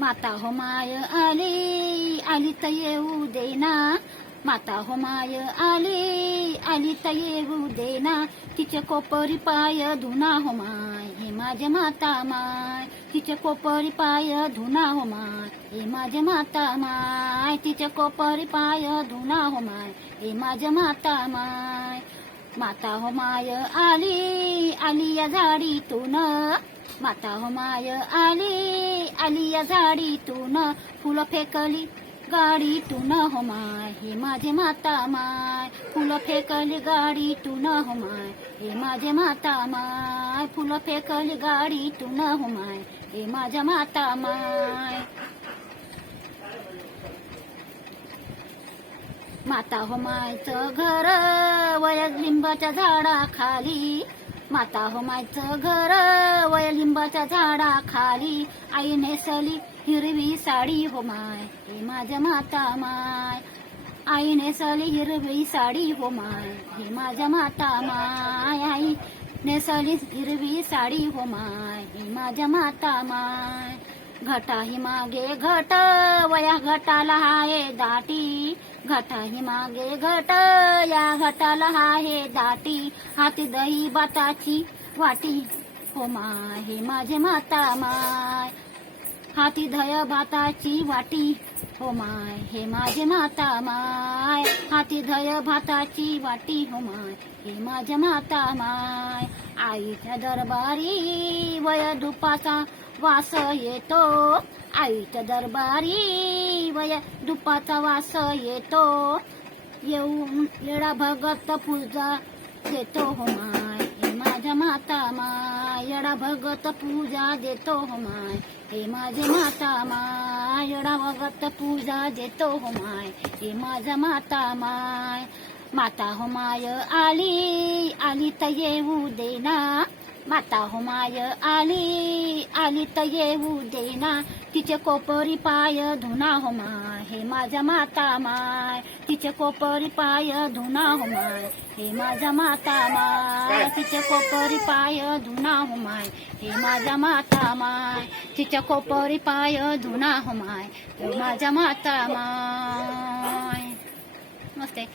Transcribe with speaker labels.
Speaker 1: माता हो माय आली आली तर येऊ देना. माता हो माय आली आली तर येऊ देना. तिचे कोपरी पाय धुना हो माय हे माझे माता माय. तिचे कोपरी पाय धुना हो माय हे माझे माता माय. तिचे कोपरी पाय धुना हो माय हे माझे माता माय. माता हो माय आली आली या झाडीतून. माता हो माय आली आली या झाडीतून फुलं फेकली गाडीतून हो माय हे माझे माता माय फुलं फेकली गाडीतून हो माय हे माझे माता माय फुलं फेकली गाडीतून हो माय हे माझ्या माता माय माता हो मायचं घर वय लिंबाच्या झाडाखाली माता हो मायचं घर वय लिंबाच्या झाडाखाली. आई नेसली हिरवी साडी हो माय हे माझ्या माता माय. आई नेसली हिरवी साडी हो माय हे माझ्या माता माय. आई नेसली हिरवी साडी हो माय हे माझ्या माता माय. घटाही मागे घट वया घटाला हाय दाटी. घटाही मागे घट या घटाला हाय दाटी. हाती दही बाताची वाटी. हो माय माझे माता माय. हाती दय भाताची वाटी. हो माय हे माझे माता माय. हाती दय भाताची वाटी. हो माय हे माझ्या माता माय. आईच्या दरबारी वय दुपाचा वास येतो. आईच्या दरबारी वय दुपाचा वास येतो. येऊन येडा भगत पूजा देतो हो माय. हे माझ्या माता माय. येडा भगत पूजा देतो हो माय. हे माझे माता माय. येडा भगत पूजा देतो हो माय. हे माझा माता माय. माता हो माय आली. आली तर येऊ देना माता हो माय आली आली तर येऊ देना. तिचे कोपरी पाय धुना हो माय. हे माझ्या माता माय. तिचे कोपरी पाय धुना हो माय. हे माझ्या माता माय. तिचे कोपरी पाय धुना हो माय. हे माझ्या माता माय. तिच्या कोपरी पाय धुना हो माय. हे माझ्या माता माय. मस्त आहे.